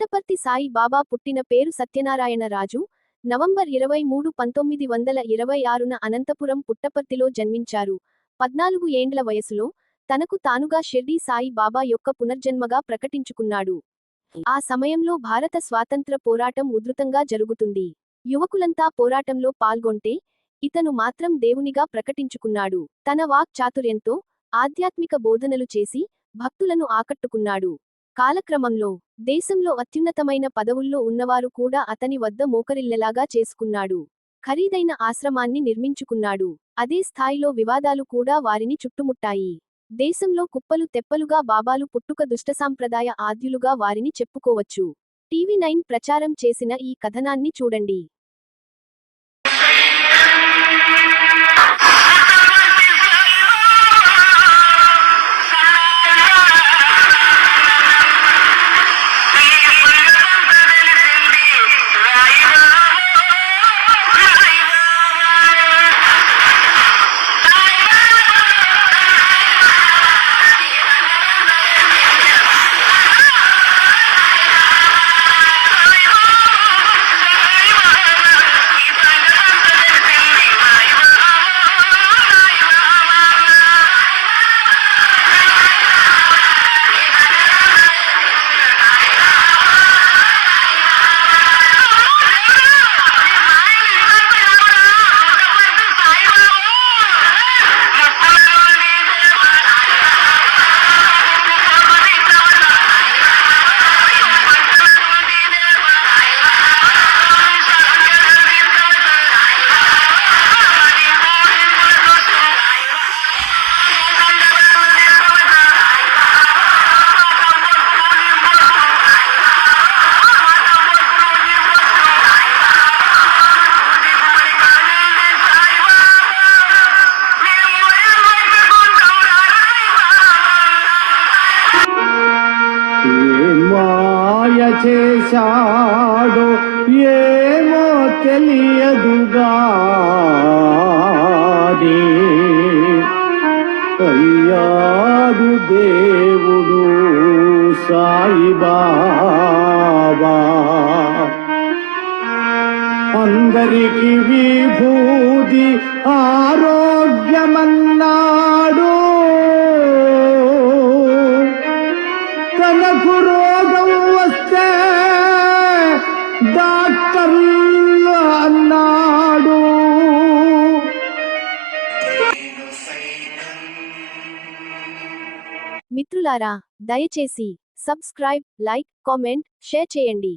పుట్టపర్తి సాయి బాబా పుట్టిన పేరు సత్యనారాయణ రాజు. నవంబర్ 23, 1926న అనంతపురం పుట్టపర్తిలో జన్మించారు. 14 ఏండ్ల వయసులో తనకు తానుగా షిర్డీ సాయి బాబా యొక్క పునర్జన్మగా ప్రకటించుకున్నాడు. ఆ సమయంలో భారత స్వాతంత్ర పోరాటం ఉధృతంగా జరుగుతుంది. యువకులంతా పోరాటంలో పాల్గొంటే ఇతను మాత్రం దేవునిగా ప్రకటించుకున్నాడు. తన వాక్ చాతుర్యంతో ఆధ్యాత్మిక బోధనలు చేసి భక్తులను ఆకట్టుకున్నాడు. కాలక్రమంలో దేశంలో అత్యున్నతమైన పదవుల్లో ఉన్నవారు కూడా అతని వద్ద మోకరిల్లెలాగా చేసుకున్నాడు. ఖరీదైన ఆశ్రమాన్ని నిర్మించుకున్నాడు. అదే స్థాయిలో వివాదాలు కూడా వారిని చుట్టుముట్టాయి. దేశంలో కుప్పలు తెప్పలుగా బాబాలు పుట్టుక దుష్టసాంప్రదాయ ఆద్యులుగా వారిని చెప్పుకోవచ్చు. టీవీ9 ప్రచారం చేసిన ఈ కథనాన్ని చూడండి. చేశాడో ఏమో తెలియదుగా అయ్యాడు దేవుడు సాయిబాబా. అందరికి విభూది ఆరోగ్యమన్నాడు. తనకు రోగం వస్తే డాక్టర్లు అన్నాడు. మిత్రులారా, దయచేసి సబ్స్క్రైబ్, లైక్, కామెంట్, షేర్ చేయండి.